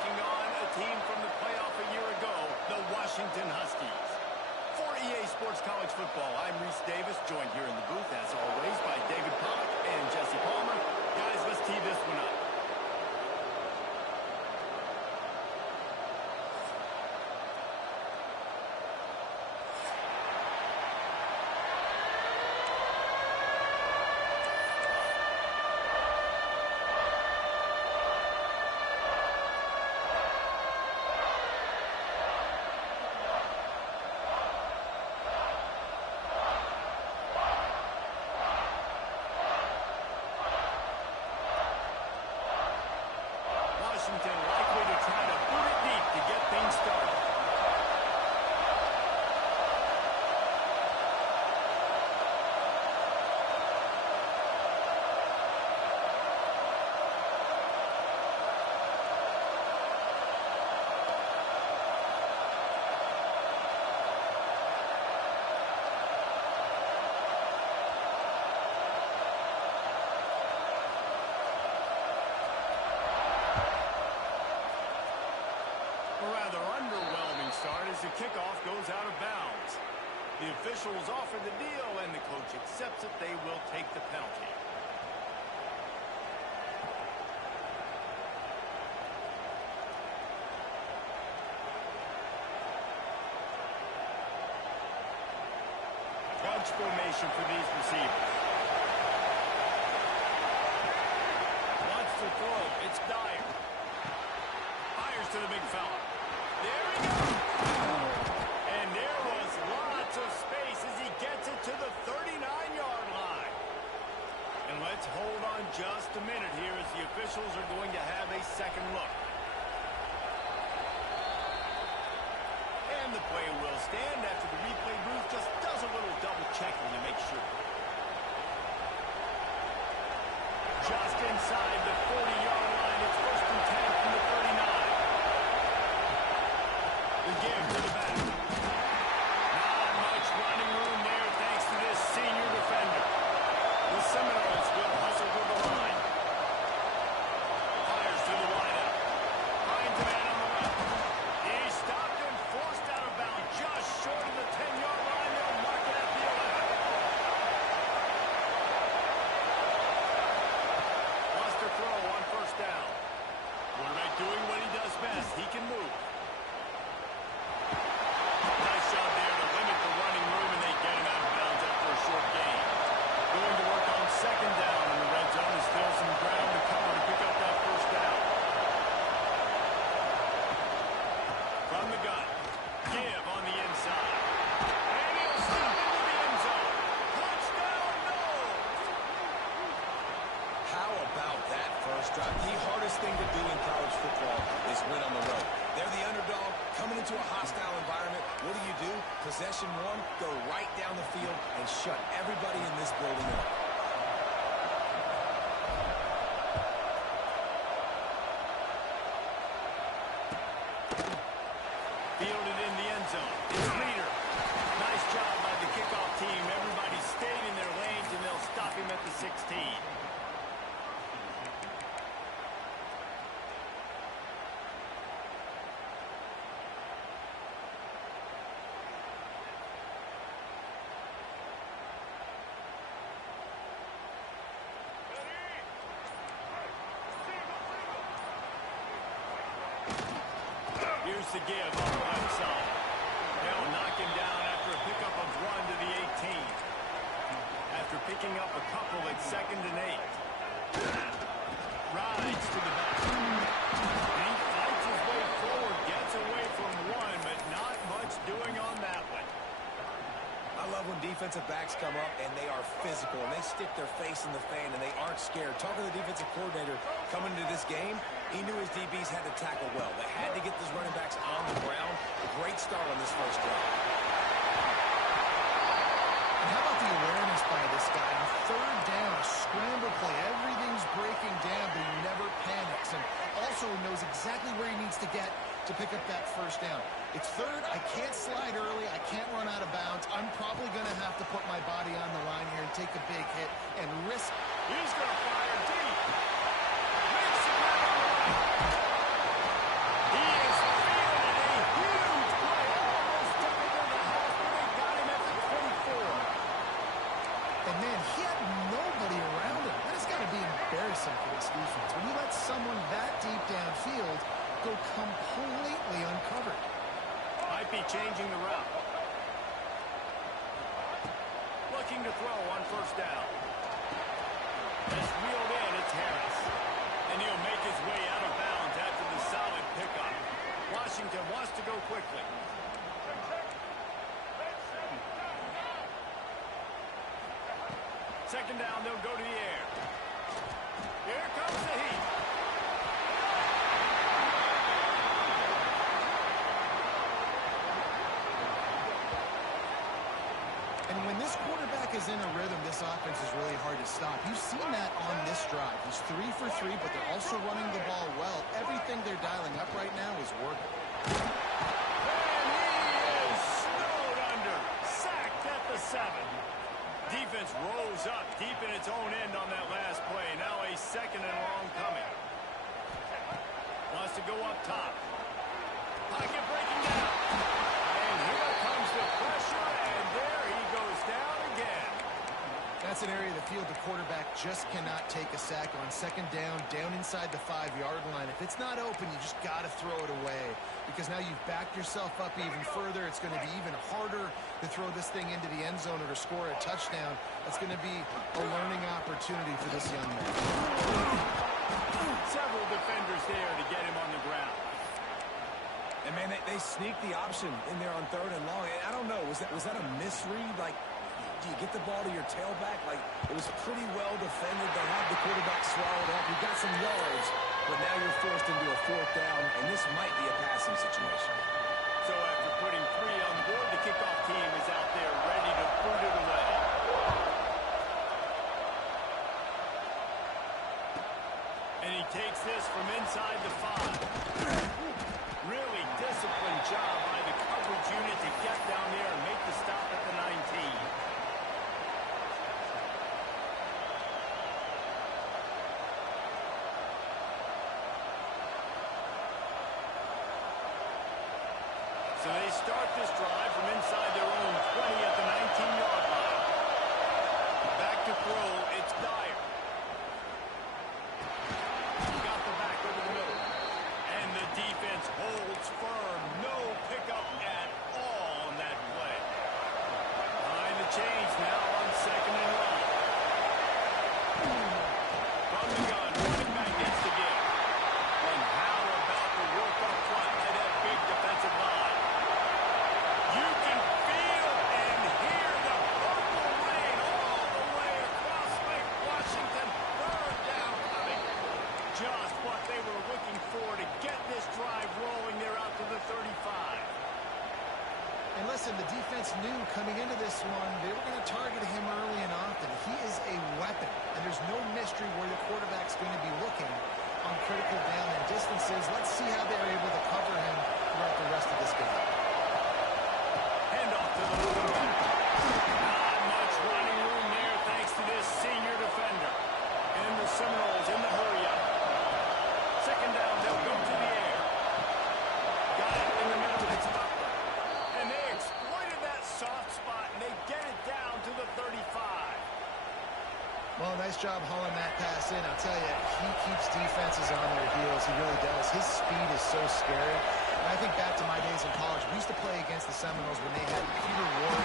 taking on a team from the playoff a year ago, the Washington Huskies. For EA Sports College Football, I'm Reese Davis, joined here in the booth, as always, by David Pollock and Jesse Palmer. Guys, let's tee this one up. Washington likely to try to boot it deep to get things started. As the kickoff goes out of bounds. The officials offer the deal, and the coach accepts it. They will take the penalty. Bunch formation for these receivers. Wants to throw. It's Dyer. Fires to the big fella. There he goes. And there was lots of space as he gets it to the 39-yard line. And let's hold on just a minute here as the officials are going to have a second look. And the play will stand after the replay booth just does a little double checking to make sure. Just inside the 40-yard line, it's 1st and 10 from the 39. The give to the back. Not much running room there thanks to this senior defender. The Seminoles will hustle to the line. Fires to the wideout. Finds a man on the left. He's stopped and forced out of bounds just short of the 10-yard line. They'll mark it at the 11. Wants to throw on 1st down. Quarterback doing what he does best. He can move. Nice job there to limit the running room, and they get him out of bounds after a short gain. Going to work on 2nd down in the red zone. There's still some ground to cover to pick up that 1st down. From the gun, give on the inside. And he'll step into the end zone. Touchdown, Noles! How about that first drive? The hardest thing to do in college football is win on the road. They're the underdog, coming into a hostile environment. What do? Possession one, go right down the field and shut everybody in this building up. Fielded in the end zone. It's Reeder. Nice job by the kickoff team. Everybody stayed in their lanes, and they'll stop him at the 16. Here's the give on the left side. They'll knock him down after a pickup of 1 to the 18. After picking up a couple at 2nd and 8. Rides to the back. He fights his way forward, gets away from 1, but not much doing on that one. I love when defensive backs come up and they are physical and they stick their face in the fan and they aren't scared. Talking to the defensive coordinator coming into this game, he knew his DBs had to tackle well. They had to get those running backs on the ground. Great start on this first drive. And how about the awareness by this guy? On 3rd down, a scramble play. Everything's breaking down, but he never panics. And also knows exactly where he needs to get to pick up that 1st down. It's 3rd. I can't slide early. I can't run out of bounds. I'm probably going to have to put my body on the line here and take a big hit and risk. He's going to fire deep. Makes the grab on the right. completely uncovered. Might be changing the route. Looking to throw on first down. Just wheeled in, it's Harris. And he'll make his way out of bounds after the solid pickup. Washington wants to go quickly. Second down, they'll go to the air. Here comes the heat. And when this quarterback is in a rhythm, this offense is really hard to stop. You've seen that on this drive. He's 3 for 3, but they're also running the ball well. Everything they're dialing up right now is working. And he is snowed under. Sacked at the 7. Defense rose up deep in its own end on that last play. Now a second and long coming. Wants to go up top. Pocket breaking down. And here comes the pressure, and there he goes down again. That's an area of the field the quarterback just cannot take a sack on. Second down, down inside the 5-yard line. If it's not open, you just got to throw it away, because now you've backed yourself up even further. It's going to be even harder to throw this thing into the end zone or to score a touchdown. That's going to be a learning opportunity for this young man. Several defenders there to get him on the ground. And, man, they sneaked the option in there on 3rd and long. And I don't know, was that a misread? Like, do you get the ball to your tailback? Like, it was pretty well defended. They had the quarterback swallowed up. You got some yards, but now you're forced into a 4th down, and this might be a passing situation. So after putting 3 on the board, the kickoff team is out there ready to boot it away. And he takes this from inside the 5. Really disciplined job by the coverage unit to get down there and make the stop at the 19. So they start this drive from inside their own 20 at the 19-yard line. Back to throw, it's Dyer. Got the back over the middle. And the defense holds firm. No pickup at all on that play. Behind the chains now on 2nd and long. From the gun, running back gets the give. And how about the work up front by that big defensive line? You can feel and hear the purple rain all the way across Lake Washington. 3rd down coming. Just what they were looking for to get this drive rolling. They're out to the 35. And listen, the defense knew coming into this one they were going to target him early and often. He is a weapon, and there's no mystery where the quarterback's going to be looking on critical down and distances. Let's see how they're able to cover him throughout the rest of this game. Handoff to the moving back. Not much running room there thanks to this senior defender. And the Seminoles in the hurry-up. Second down, they'll go to the air. Got it in the middle, it's Butler. And they exploited that soft spot, and they get it down to the 35. Well, nice job hauling that pass in. I'll tell you, he keeps defenses on their heels. He really does. His speed is so scary. And I think back to my days in college. We used to play against the Seminoles when they had Peter Ward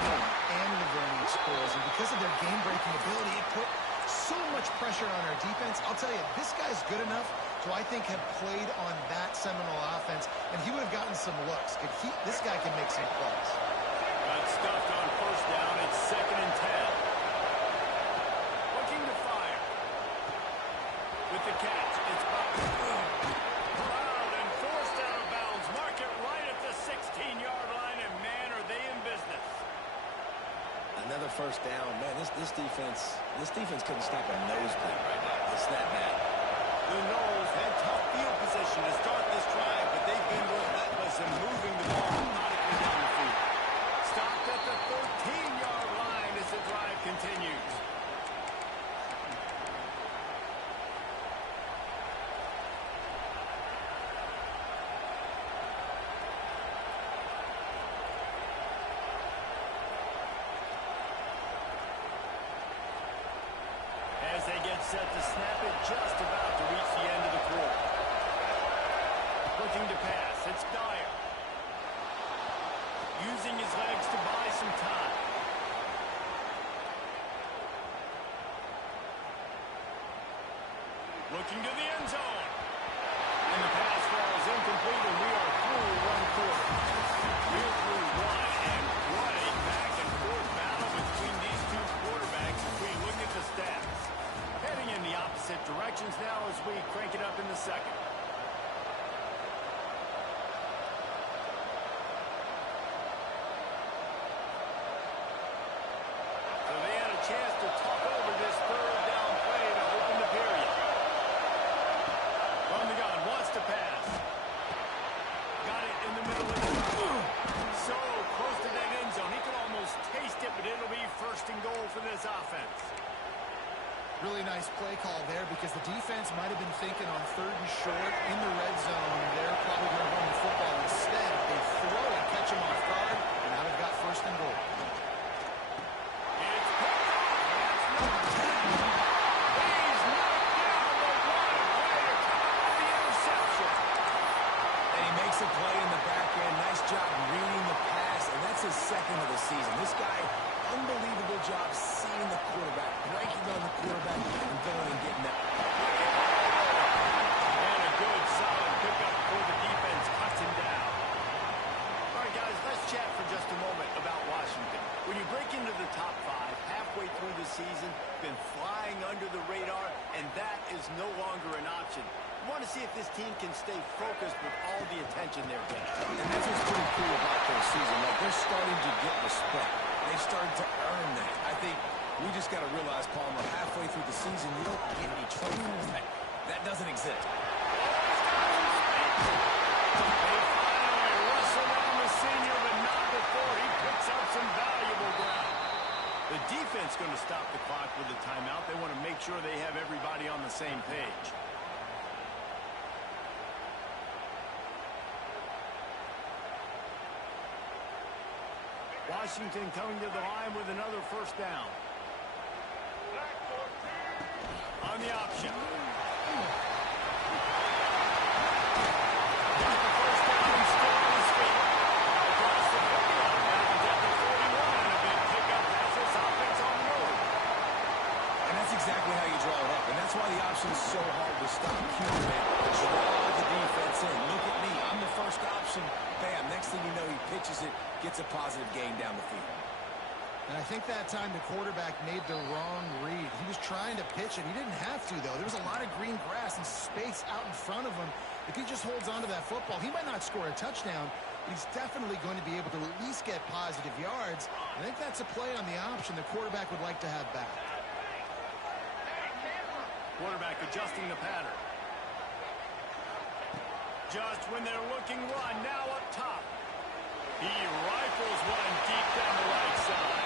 and Laverne Schools. And because of their game-breaking ability, it put so much pressure on our defense. I'll tell you, this guy's good enough to, I think, have played on that Seminole offense, and he would have gotten some looks. This guy can make some plays. Got stuffed on first down. It's 2nd and 10. Looking to fire. With the catch, it's Butler. Corralled and forced out of bounds. Mark it right at the 16-yard line, and man, are they in business. Another first down. Man, this defense couldn't stop a nosebleed right now. It's that bad. The Noles had tough field position to start this drive, but they've been relentless in moving the ball methodically down the field. Stopped at the 13-yard line as the drive continues. As they get set to snap it, just about to reach the end of the quarter. Looking to pass. It's Dyer. Using his legs to buy some time. Looking to the end zone. And the pass falls incomplete, and we are through one quarter. We're through one, and what a back-and-forth battle between these two quarterbacks as we look at the stats. Heading in the opposite directions now as we crank it up in the second. So they had a chance to talk over this third down play to open the period. From the gun, wants to pass. Got it in the middle of the so close to that end zone. He could almost taste it, but it'll be first and goal for this offense. Really nice play call there because the defense might have been thinking on third and short in the red zone. They're probably going to run the football instead. They throw it, catch him off guard, and now they've got first and goal. It's picked off. That's number 10. He's knocked down the one play to come up with the interception. And he makes a play in the back end. Nice job reading the pass, and that's his second of the season. This guy, unbelievable job seeing the quarterback, breaking on the quarterback, and going and getting that. And a good, solid pickup before the defense cuts him down. All right, guys, let's chat for just a moment about Washington. When you break into the top five, halfway through the season, been flying under the radar, and that is no longer an option. You want to see if this team can stay focused with all the attention they're getting. And that's what's pretty cool about their season. Like, they're starting to get respect. They started to earn that. I think we just got to realize, Palmer, halfway through the season, you don't get any trophies. That doesn't exist. They finally wrestle down the senior, but not before he picks up some valuable ground. The defense going to stop the clock with a timeout. They want to make sure they have everybody on the same page. Washington coming to the line with another first down. On the option. Got the first down and still on his feet. Across the 50-yard line at the 41, and a big pickup has this offense on the road. And that's exactly how you draw it up. And that's why the option is so hard to stop. Draw the defense in. Look at me. I'm the first option. Bam. Next thing you know, he pitches it, gets a positive gain down the field. And I think that time the quarterback made the wrong read. He was trying to pitch it. He didn't have to, though. There was a lot of green grass and space out in front of him. If he just holds on to that football, he might not score a touchdown, but he's definitely going to be able to at least get positive yards. I think that's a play on the option the quarterback would like to have back. Quarterback adjusting the pattern. Just when they're looking run, now up top. He rifles one deep down the right side.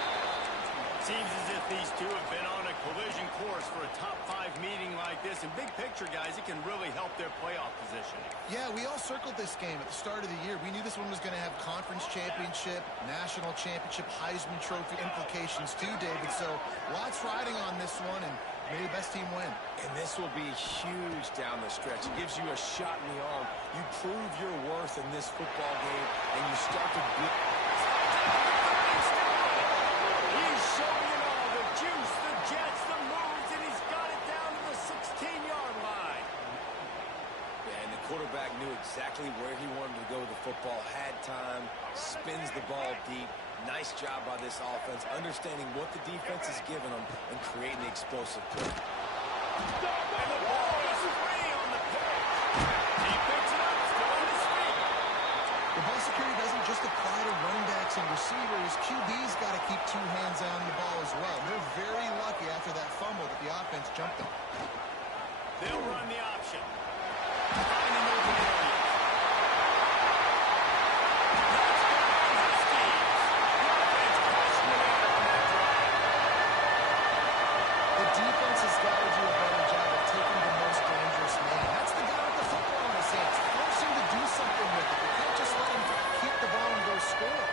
Seems as if these two have been on a collision course for a top-5 meeting like this. And big picture, guys, it can really help their playoff position. Yeah, we all circled this game at the start of the year. We knew this one was going to have conference championship, national championship, Heisman Trophy implications too, David. So lots riding on this one, and may the best team win. And this will be huge down the stretch. It gives you a shot in the arm. You prove your worth in this football game, and you start to build. He's showing it all, the juice, the jets, the moves, and he's got it down to the 16-yard line. And the quarterback knew exactly where he wanted to go with the football, had time, spins the ball deep. Nice job by this offense, understanding what the defense is giving them and creating the explosive play. And the ball is free on the pitch. He picks it up, still on his feet. The ball security doesn't just apply to running backs and receivers. QB's got to keep two hands on the ball as well. They're very lucky after that fumble that the offense jumped on. They'll run the option. Finding open areas. The defense has got to do a better job of taking the most dangerous man. That's the guy with the football in his hands. Force him to do something with it. You can't just let him keep the ball and go score.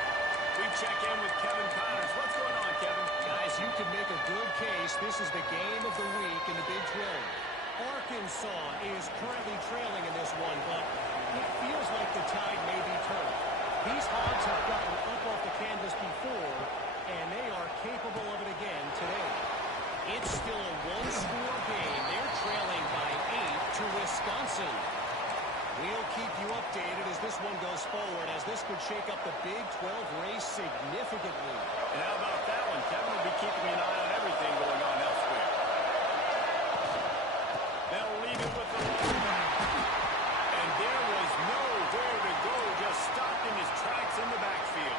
We check in with Kevin Connors. What's going on, Kevin? Guys, you can make a good case. This is the game of the week in the Big 12. Arkansas is currently trailing in this one, but it feels Still a one-score game. They're trailing by 8 to Wisconsin. We'll keep you updated as this one goes forward, as this could shake up the Big 12 race significantly. And how about that one? Kevin will be keeping an eye on everything going on elsewhere. They'll leave it with the one. And there was nowhere to go, just stopped in his tracks in the backfield.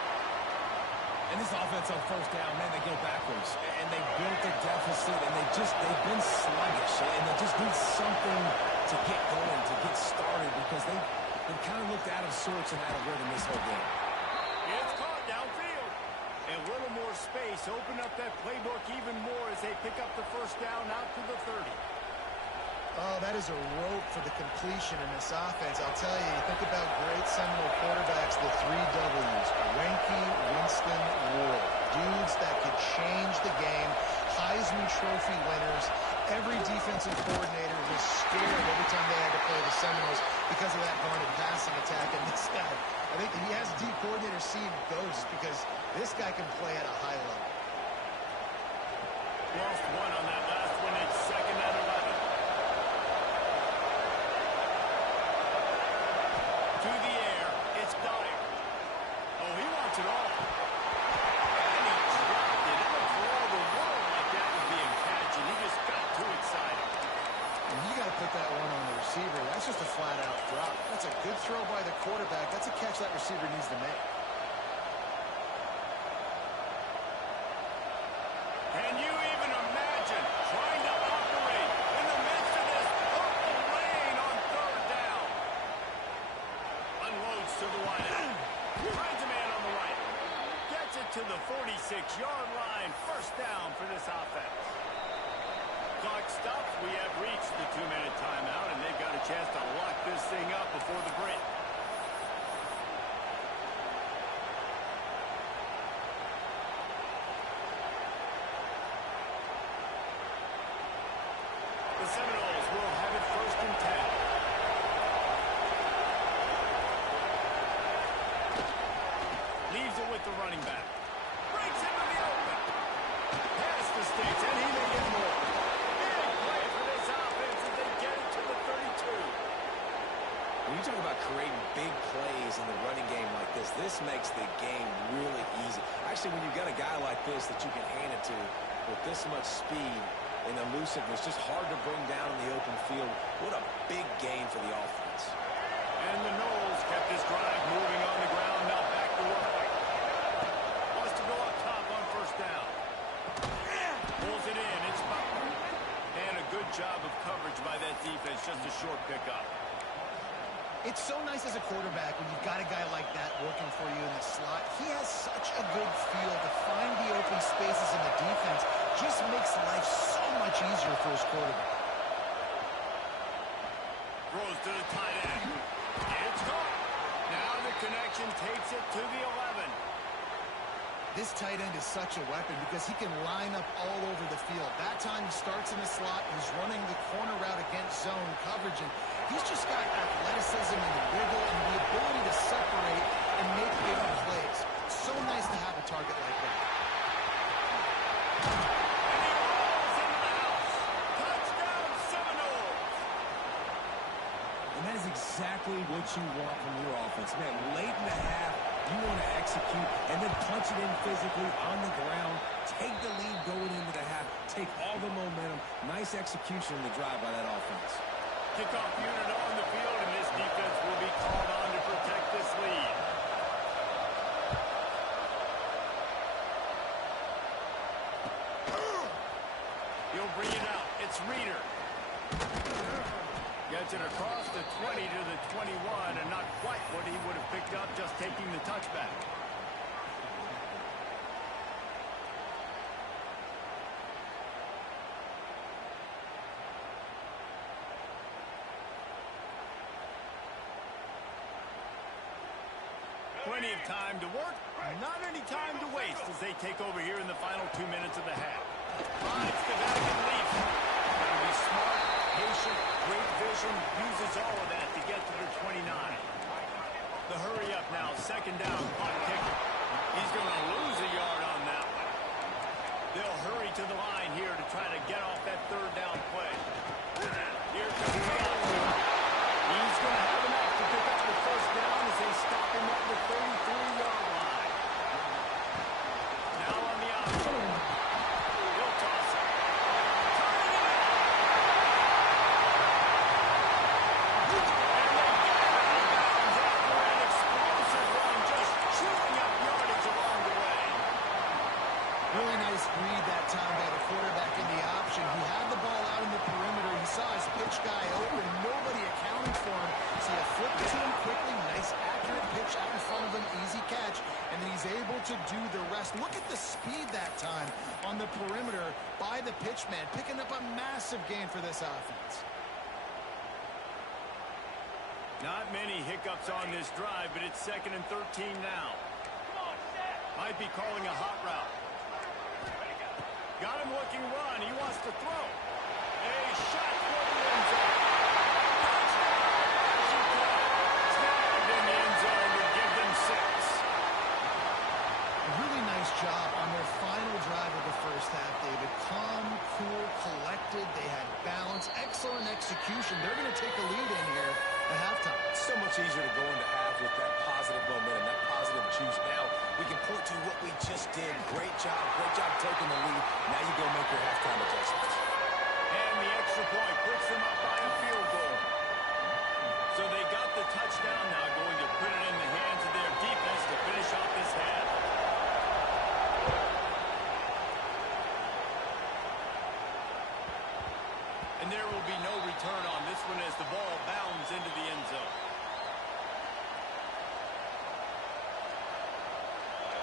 And this offense on first down, man, they go backwards. And they built a deficit, and they've been sluggish. And they just need something to get going, to get started, because they've kind of looked out of sorts and out of rhythm this whole game. It's caught downfield. A little more space. Open up that playbook even more as they pick up the first down out to the 30. Oh, that is a rope for the completion in this offense. I'll tell you, think about great Seminole quarterbacks, the 3 W's. Wenke, Winston, Ward. Dudes that could change the game. Heisman Trophy winners. Every defensive coordinator was scared every time they had to play the Seminoles because of that vaunted passing attack. And this guy, I think he has D coordinator seeing ghosts because this guy can play at a high level. Lost one on that last one. It's 2nd and 11. To the air, it's Dyer. Oh, he wants it all. And he dropped it. It looked for all the world like that was being catch, and he just got too excited. And you got to put that one on the receiver. That's just a flat-out drop. That's a good throw by the quarterback. That's a catch that receiver needs to make. Can you even imagine trying to operate in the midst of this purple rain on 3rd down? Unloads to the wideout. Finds a man on the right. Gets it to the 46-yard line. 1st down for this offense. Clock stops. We have reached the 2-minute timeout, and they've got a chance to lock this thing up before the break. The Seminoles will have it 1st and 10. Leaves it with the running back. Breaks into the open. Past the sticks, and he may get more. Big play for this offense as they get it to the 32. When you talk about creating big plays in the running game like this makes the game really easy. Actually, when you've got a guy like this that you can hand it to with this much speed and elusiveness, just hard to bring down in the open field. What a big game for the offense. And the Noles kept this drive moving on the ground. Now back to work. Wants to go up top on 1st down. Pulls it in. It's Butler. And a good job of coverage by that defense. Just a short pickup. It's so nice as a quarterback when you've got a guy like that working for you in the slot. He has such a good feel to find the open spaces in the defense. Just makes life so much easier for his quarterback. Throws to the tight end. It's caught. Now the connection takes it to the 11. This tight end is such a weapon because he can line up all over the field. That time he starts in the slot. He's running the corner route against zone coverage. And he's just got athleticism and the wiggle and the ability to separate and make big plays. So nice to have a target like that. And he rolls into the house. Touchdown, Seminoles. And that is exactly what you want from your offense. Man, late in the half, you want to execute and then punch it in physically on the ground. Take the lead going into the half. Take all the momentum. Nice execution in the drive by that offense. Kickoff unit on the field, and this defense will be called on to protect this lead. He'll bring it out. It's Reeder. Gets it across the 20 to the 21, and not quite what he would have picked up just taking the touchback. Plenty of time to work, not any time to waste as they take over here in the final 2 minutes of the half. Finds the Vatican leaf. Got to be smart, patient, great vision, uses all of that to get to the 29. The hurry up now, 2nd down, clock ticking. He's going to lose a yard on that one. They'll hurry to the line here to try to get off that third down play. Here comes the option. He's going to have enough to pick up the first down as they stop him at the 33-yard line. Now on the option. He'll toss it. Turning it out. And they get it out of bounds after an explosive run, just chewing up yardage along the way. Really nice read that time by the quarterback in the option. He had the ball out in the perimeter. He saw his pitch guy open. Nobody accounted for him. So you flip it to him quickly. Nice, accurate pitch out in front of him. Easy catch. And then he's able to do the rest. Look at the speed that time on the perimeter by the pitchman, picking up a massive gain for this offense. Not many hiccups on this drive, but it's 2nd and 13 now. Might be calling a hot route. Got him looking run. He wants to throw. A shot for the end zone. Snagged in the end zone to give them 6. A really nice job on their final drive of the first half, David. Calm, cool, collected. They had balance. Excellent execution. They're going to take a lead in here at halftime. It's so much easier to go into half with that positive momentum, that positive juice. Now we can point to what we just did. Great job taking the lead. Now you go make your halftime adjustments. And the extra point puts them up by a field goal. So they got the touchdown now, going to put it in the hands of their defense to finish off this half. And there will be no return on this one as the ball bounds into the end zone.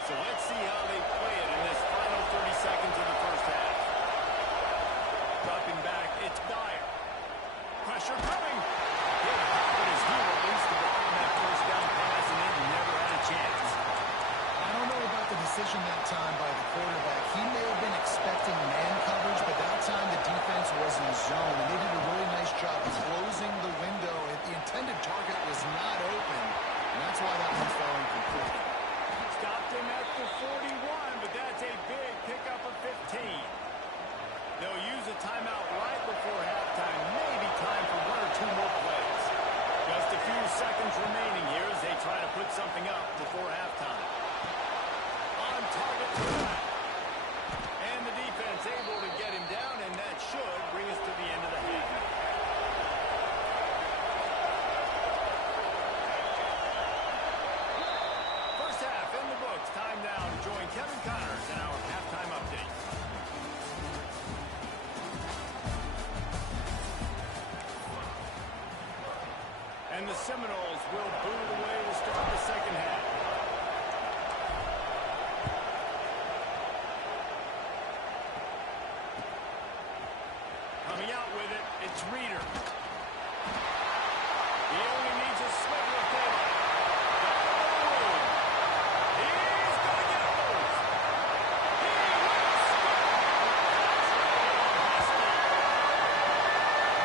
So let's see how they play it in this final 30 seconds of the first half. Dropping back, it's Dyer. Pressure coming. Good power as he released the ball on that first down pass and then never had a chance. I don't know about the decision that time by the quarterback. He may have been expecting man coverage, but that time the defense was in zone, and they did a really nice job closing the window. The intended target was not open, and that's why that one fell incomplete. Stopped him at the 41, but that's a big pickup of 15. They'll use a timeout right before halftime. Maybe time for 1 or 2 more plays. Just a few seconds remaining here as they try to put something up before halftime. On target for that. And the defense able to get him down, and that should bring us to the end of the half. First half in the books. Time now to join Kevin Connors in our halftime update. And the Seminoles will boot it away to start the second half. Coming out with it, it's Reeder. He only needs a sliver of daylight. He's going to get a move. He will score.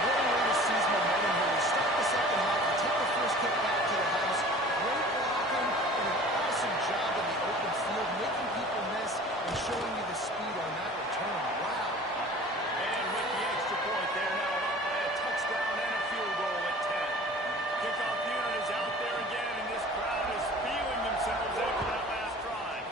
Really way to seize momentum here. You start the second half, you take the first kick back to the house. Great blocking and an awesome job in the open field, making people miss and showing you the speed on that return. Wow. And with the extra point, they're now up by a touchdown and a field goal at 10. Kickoff unit is out there again, and this crowd is feeling themselves after that last drive.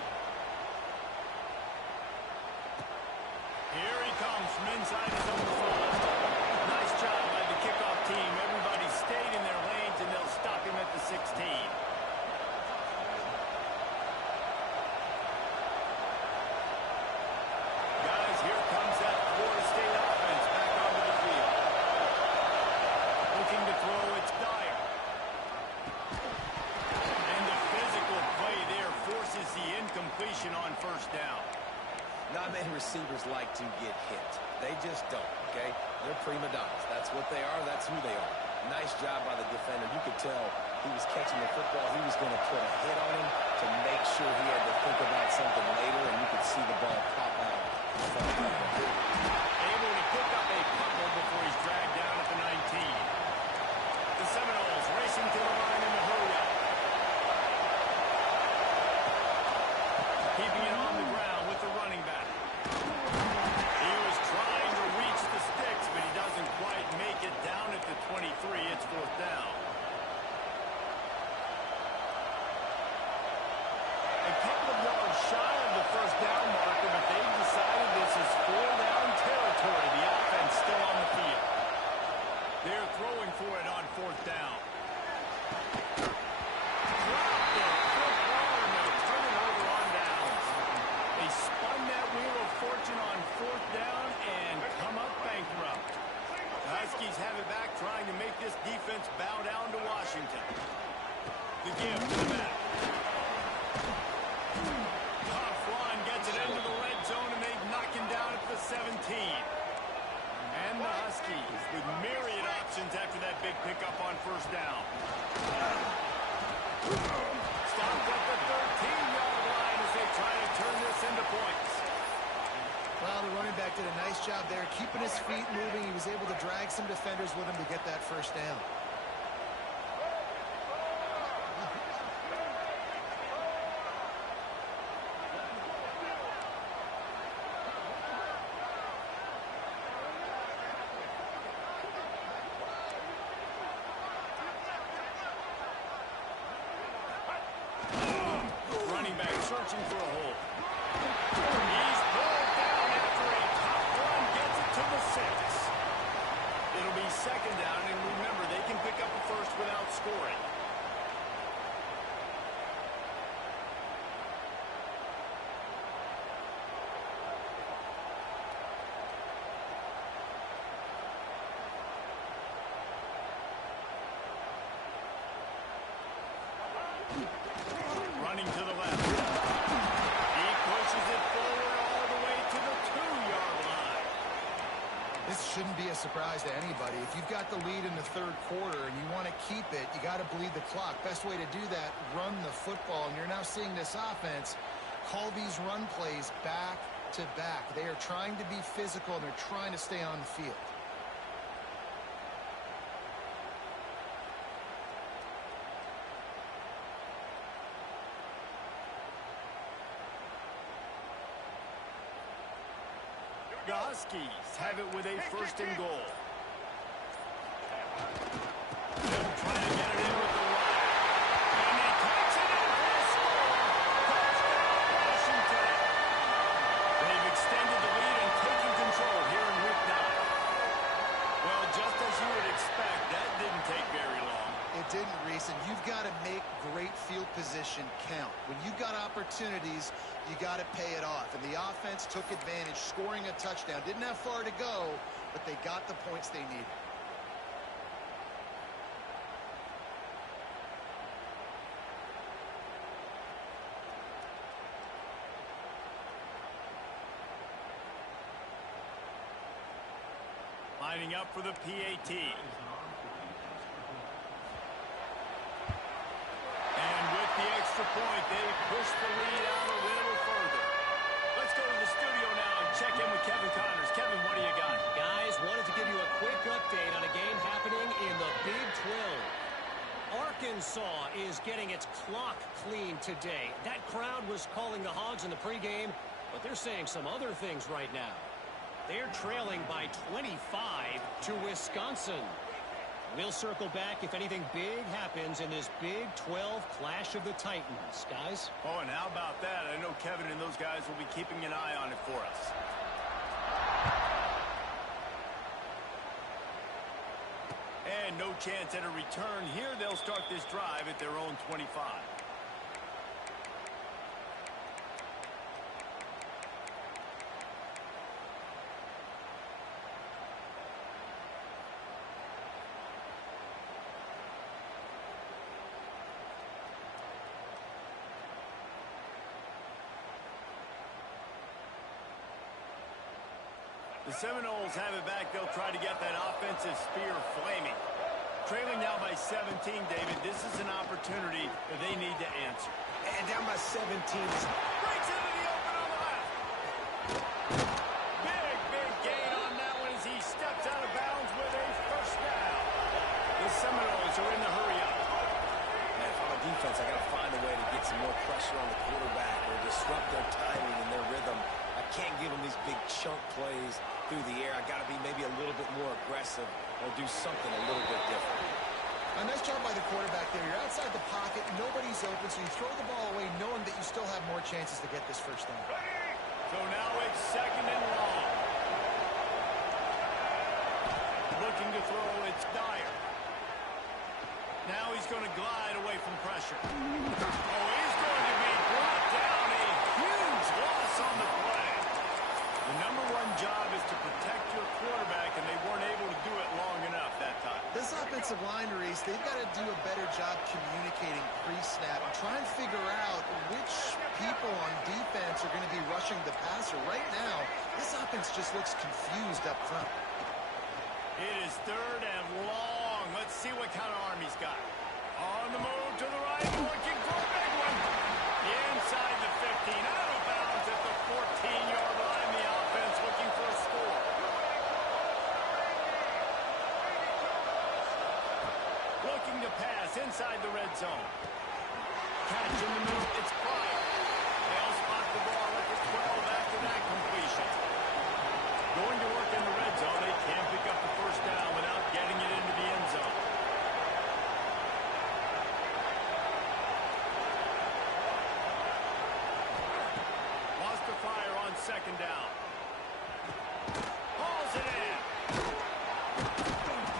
Here he comes from inside his own 5. Nice job by the kickoff team. Everybody stayed in their lanes, and they'll stop him at the 16. Guys, here comes that Florida State offense back onto the field. Looking to throw, it's Dyer. And the physical play there forces the incompletion on first down. Not many receivers like to get hit. They just don't, okay? They're prima donnas. That's what they are. That's who they are. Nice job by the defender. You could tell he was catching the football. He was going to put a hit on him to make sure he had to think about something later, and you could see the ball pop out in front of him. Able to pick up a couple before he's dragged down at the 19. The Seminoles racing to the line in the hurry-up. Keeping it on the ground with the running back. his feet moving. He was able to drag some defenders with him to get that first down. Searching for a hole. He's pulled down after a top run gets it to the 6. It'll be second down, and remember, they can pick up a first without scoring. Running to the left. He pushes it forward all the way to the 2-yard line. This shouldn't be a surprise to anybody. If you've got the lead in the third quarter and you want to keep it, you got to bleed the clock. Best way to do that, run the football. And you're now seeing this offense call these run plays back to back. They are trying to be physical, and they're trying to stay on the field. The Huskies have it with a first and goal. They'll try to get it in with the right. And he takes it in for a score. Touchdown, Washington. They've extended the lead and taken control here in week 9. Well, just as you would expect, that didn't take very long. It didn't, Reese, and you've got to make great field position count. When you've got opportunities, you got to pay it off. And the offense took advantage, scoring a touchdown. Didn't have far to go, but they got the points they needed. Lining up for the PAT. The extra point, they push the lead out a little further. Let's go to the studio now and check in with Kevin Connors. Kevin, what do you got? Guys, wanted to give you a quick update on a game happening in the Big 12. Arkansas is getting its clock cleaned today. That crowd was calling the Hogs in the pregame, but they're saying some other things right now. They're trailing by 25 to Wisconsin. We'll circle back if anything big happens in this Big 12 Clash of the Titans, guys. Oh, and how about that? I know Kevin and those guys will be keeping an eye on it for us. And no chance at a return here. They'll start this drive at their own 25. The Seminoles have it back. They'll try to get that offensive spear flaming. Trailing now by 17, David. This is an opportunity that they need to answer. And down by 17. Breaks into the open on the left. Big gain on that one as he steps out of bounds with a first down. The Seminoles are in the hurry up. Man, if I'm a defense, I got to find a way to get some more pressure on the quarterback or disrupt their timing and their rhythm. I can't give them these big chunk plays through the air. I got to be maybe a little bit more aggressive or do something a little bit different. A nice job by the quarterback there. You're outside the pocket, nobody's open, so you throw the ball away knowing that you still have more chances to get this first down. So now it's second and long. Looking to throw, it's Dyer. Now he's going to glide away from pressure. Oh, he's going to be brought down. A huge loss on the play. The number one job is to protect your quarterback, and they weren't able to do it long enough that time. This offensive line, Reese, they've got to do a better job communicating pre-snap and try and figure out which people on defense are going to be rushing the passer. Right now, this offense just looks confused up front. It is third and long. Let's see what kind of arm he's got. On the move to the right, looking for a big one. Inside the 15, out of bounds at the 14-yard line. The offense looking for a score. inside the red zone. Catch in the middle. It's Pryor. They'll spot the ball at the 12 after that completion. Going to work in the red zone. They can't pick up the first down without getting it into the end zone. Lost the fire on second down. Hauls it in.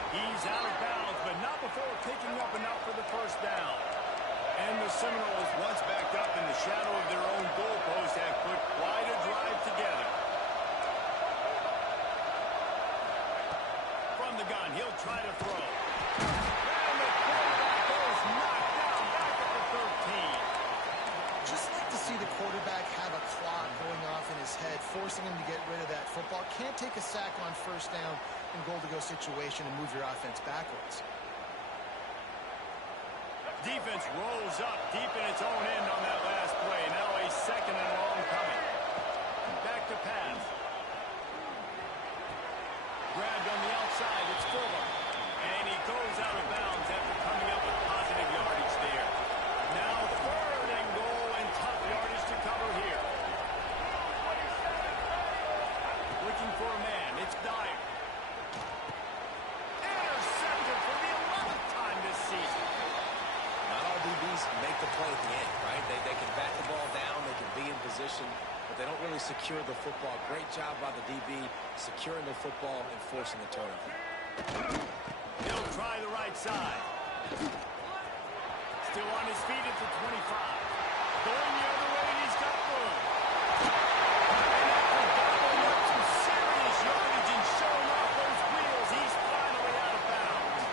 He's out of bounds, but not before picking up enough for the first down. And the Seminoles, once backed up in the shadow of their own goalpost, have put quite a drive together. From the gun, he'll try to throw. And the quarterback goes knocked down back at the 13. Just like to see the quarterback have a clock going off in his head, forcing him to get rid of that football. Can't take a sack on first down in goal-to-go situation and move your offense backwards. Defense rolls up deep in its own end on that last play. Now a second and long coming. Back to pass. Grabbed on the outside. It's Fuller. And he goes out of bounds after coming up with positive yardage there. Now third and goal and tough yardage to cover here. Looking for a man. It's Dyer. Intercepted for the 11th time this season. Not all DBs make the play at the end, right? They can bat the ball down, they can be in position, but they don't really secure the football. Great job by the DB securing the football and forcing the turnover. He'll try the right side. Still on his feet at the 25. Going the other way, and he's got room. And after gobbling up some serious yardage and showing off those wheels, he's finally out of bounds.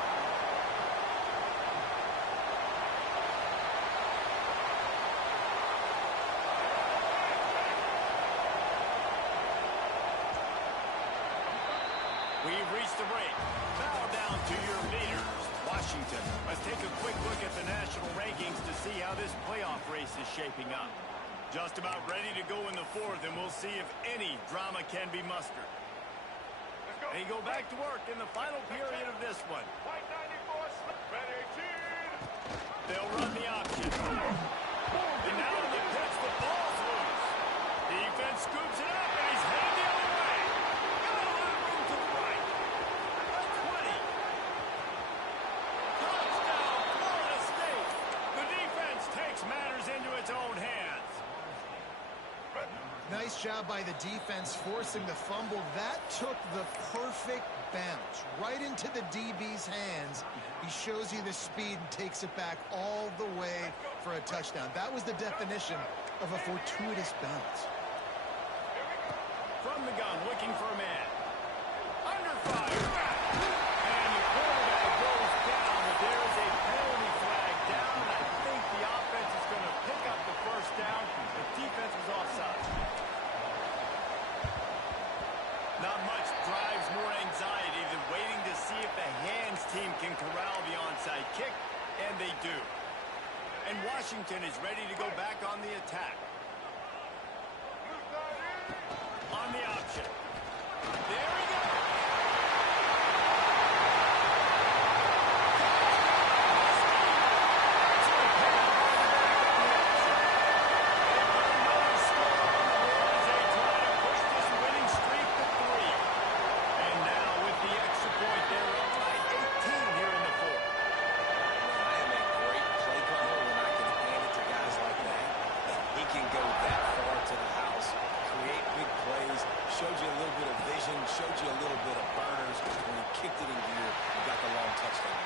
We've reached the break. Bow down to your leaders, Washington. Let's take a quick look at the national rankings to see how this playoff race is shaping up. Just about ready to go in the fourth, and we'll see if any drama can be mustered. They go back to work in the final period of this one. They'll run the option. And now in the pitch, the ball's loose. Defense scoops it up, and he's headed the other way. Got a lot of room to the right. 20. Touchdown, Florida State. The defense takes matters into its own hands. Nice job by the defense forcing the fumble. That took the perfect bounce right into the DB's hands. He shows you the speed and takes it back all the way for a touchdown. That was the definition of a fortuitous bounce. From the gun, looking for a man. Under fire. And the quarterback goes down, but there is a penalty flag down. I think the offense is going to pick up the first down. The defense was offside. Not much drives more anxiety than waiting to see if the hands team can corral the onside kick, and they do. And Washington is ready to go back on the attack. On the option. There we go. Showed you a little bit of vision, showed you a little bit of burners. When he kicked it in gear, he got the long touchdown.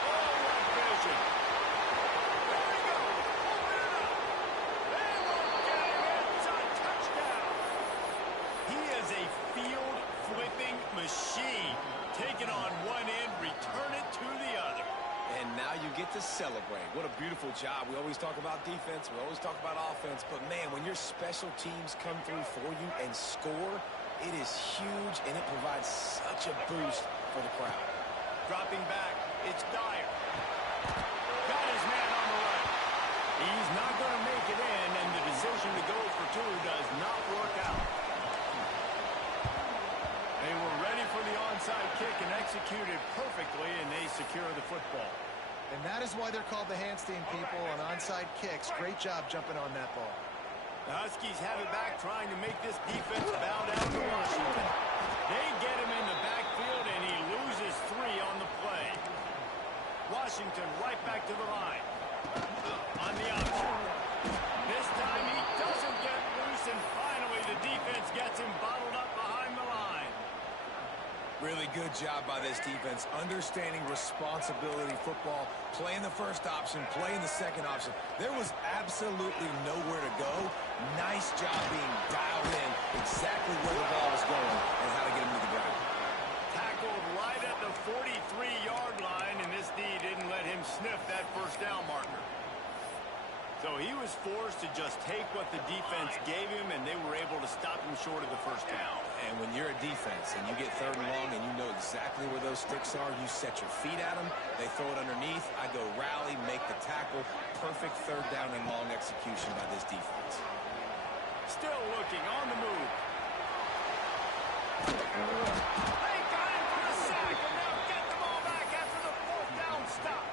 Oh, what vision. There we go. Open it up. They won't get him. It's a touchdown. He is a field-flipping machine. Take it on one end, return it to the other. And now you get to celebrate. What a beautiful job. We always talk about defense. We always talk about offense. But, man, when your special teams come through for you and score, it is huge, and it provides such a boost for the crowd. Dropping back, it's Dyer. Got his man on the right. He's not going to make it in, and the decision to go for two does not work out. They were ready for the onside kick and executed perfectly, and they secure the football. And that is why they're called the handstand people on onside kicks. Great job jumping on that ball. The Huskies have it back, trying to make this defense bow down to Washington. They get him in the backfield, and he loses 3 on the play. Washington right back to the line. On the option. This time he doesn't get loose, and finally the defense gets him bottled up behind the line. Really good job by this defense, understanding responsibility football, playing the first option, playing the second option. There was absolutely nowhere to go. Nice job being dialed in exactly where the ball was going and how to get him to the ground. Tackled right at the 43-yard line, and this D didn't let him sniff that first down marker. So he was forced to just take what the defense gave him, and they were able to stop him short of the first down. And when you're a defense and you get 3rd and long and you know exactly where those sticks are, you set your feet at them, they throw it underneath, I go rally, make the tackle. Perfect 3rd down and long execution by this defense. Still looking on the move. They got him for the sack, and they'll get the ball back after the 4th down stop.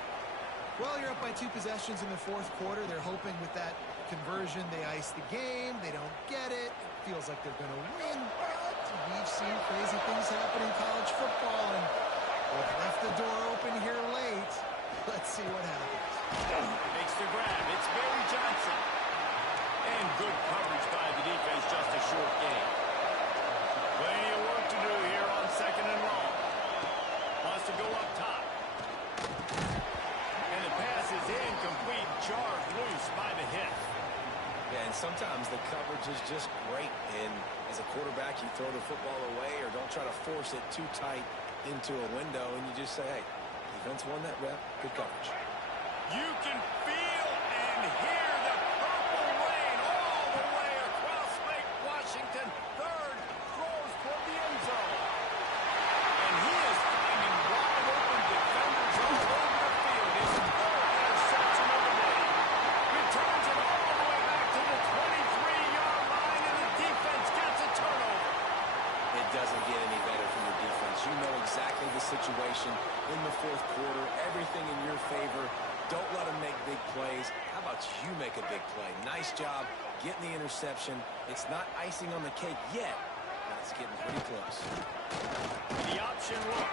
Well, you're up by 2 possessions in the 4th quarter. They're hoping with that conversion they ice the game. They don't get it. It feels like they're going to win, but we've seen crazy things happen in college football, and we've left the door open here late. Let's see what happens. Makes the grab. It's Barry Johnson. And good coverage by the defense, just a short game. Plenty of work to do here on 2nd and long. Wants to go up top. And the pass is incomplete, charged loose by the hit. Yeah, and sometimes the coverage is just great. And as a quarterback, you throw the football away or don't try to force it too tight into a window, and you just say, hey, defense won that rep, good coverage. You can feel and hear the purple rain all the way across Lake Washington. 3rd, throws toward the end zone. And he is finding wide open defenders all over the field. His 4th interception of the day. Returns it all the way back to the 23-yard line, and the defense gets a turnover. It doesn't get any better from your defense. You know exactly the situation in the 4th quarter, everything in your favor. Don't let them make big plays. How about you make a big play? Nice job getting the interception. It's not icing on the cake yet, but it's getting pretty close. The option look.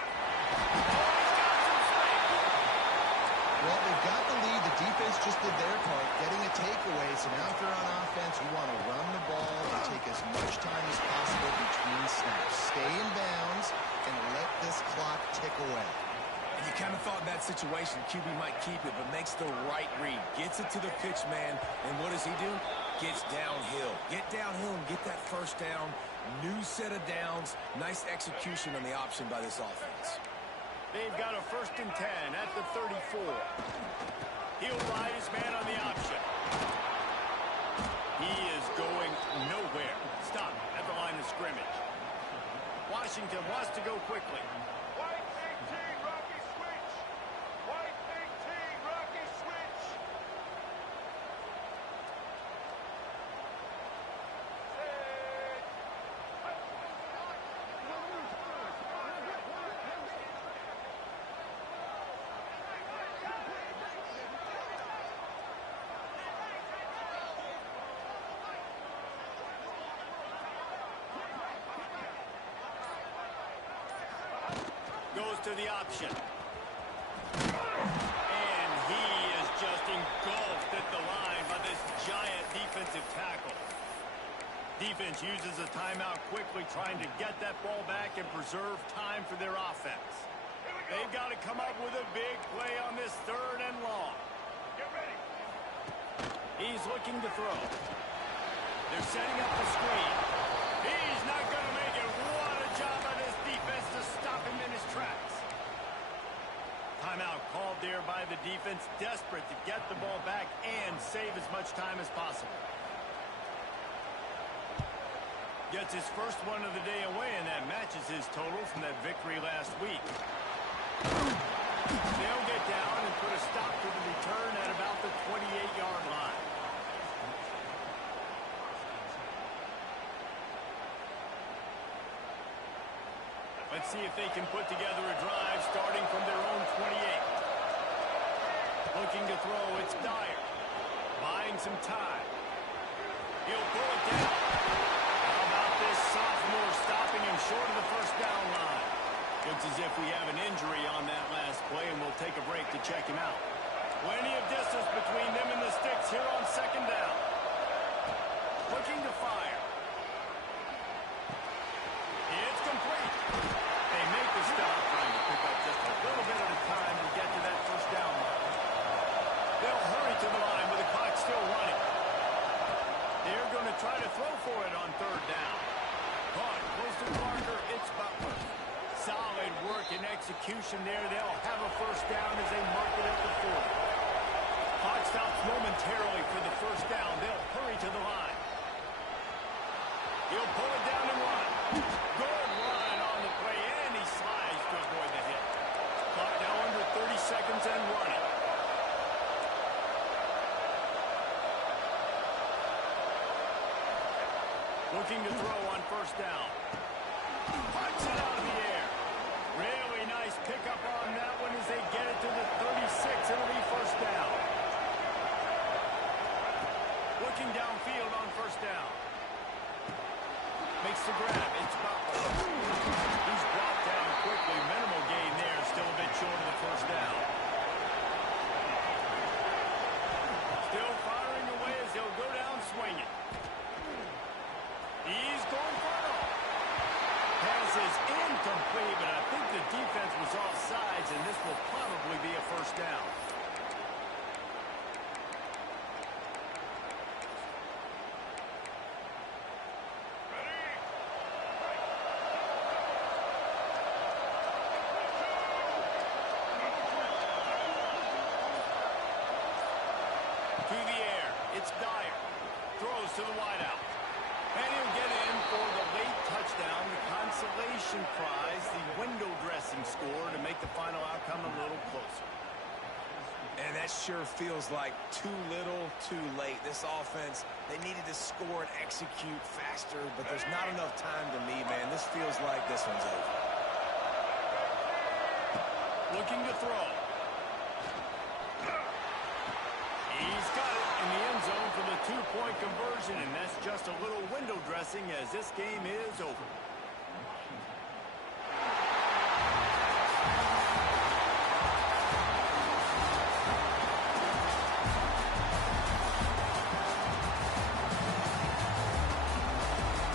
Well, they've got the lead. The defense just did their part, getting a takeaway. So now if they're on offense, you want to run the ball and take as much time as possible between snaps. Stay in bounds and let this clock tick away. And you kind of thought in that situation QB might keep it, but makes the right read. Gets it to the pitch man, and what does he do? Gets downhill. Get downhill and get that first down. New set of downs. Nice execution on the option by this offense. They've got a 1st and 10 at the 34. He'll ride his man on the option. He is going nowhere. Stop at the line of scrimmage. Washington wants to go quickly. Goes to the option. And he is just engulfed at the line by this giant defensive tackle. Defense uses a timeout quickly, trying to get that ball back and preserve time for their offense. They've got to come up with a big play on this 3rd and long. Get ready. He's looking to throw. They're setting up the screen. He's not going to make it. What a job by this defense to stop him in his tracks. Timeout called there by the defense, desperate to get the ball back and save as much time as possible. Gets his first one of the day away, and that matches his total from that victory last week. They'll get down and put a stop to the return at about the 28-yard line. Let's see if they can put together a drive starting from their own 28. Looking to throw, it's Dyer. Buying some time. He'll pull it down. How about this sophomore stopping him short of the first down line? Looks as if we have an injury on that last play, and we'll take a break to check him out. Plenty of distance between them and the sticks here on second down. Looking to fire. It's complete. They make the stop, trying to pick up just a little bit at a time to get to that first down line. They'll hurry to the line with the clock still running. They're going to try to throw for it on third down. Caught close to the marker. It's Butler. Solid work and execution there. They'll have a first down as they mark it at the 40. Clock stops momentarily for the first down. They'll hurry to the line. He'll pull it down and run. Good run on the play, and he slides to avoid the hit. Clock now under 30 seconds and running. Looking to throw on first down. Punch it out of the air. Really nice pickup on that one as they get it to the 36. It'll be first down. Looking downfield on first down. Makes the grab. It's Butler. He's brought down quickly. Minimal gain there. Still a bit short of the first down. Still firing away as he'll go down swinging. He's going for it all. Pass is incomplete, but I think the defense was offsides, and this will probably be a first down. To the air. It's Dyer. Throws to the wideout. And he'll get in for the late touchdown, the consolation prize, the window dressing score to make the final outcome a little closer. And that sure feels like too little, too late. This offense, they needed to score and execute faster, but there's not enough time to me, man. This feels like this one's over. Looking to throw. He's got it in the end zone for the two-point conversion, and that's just a little window dressing as this game is over.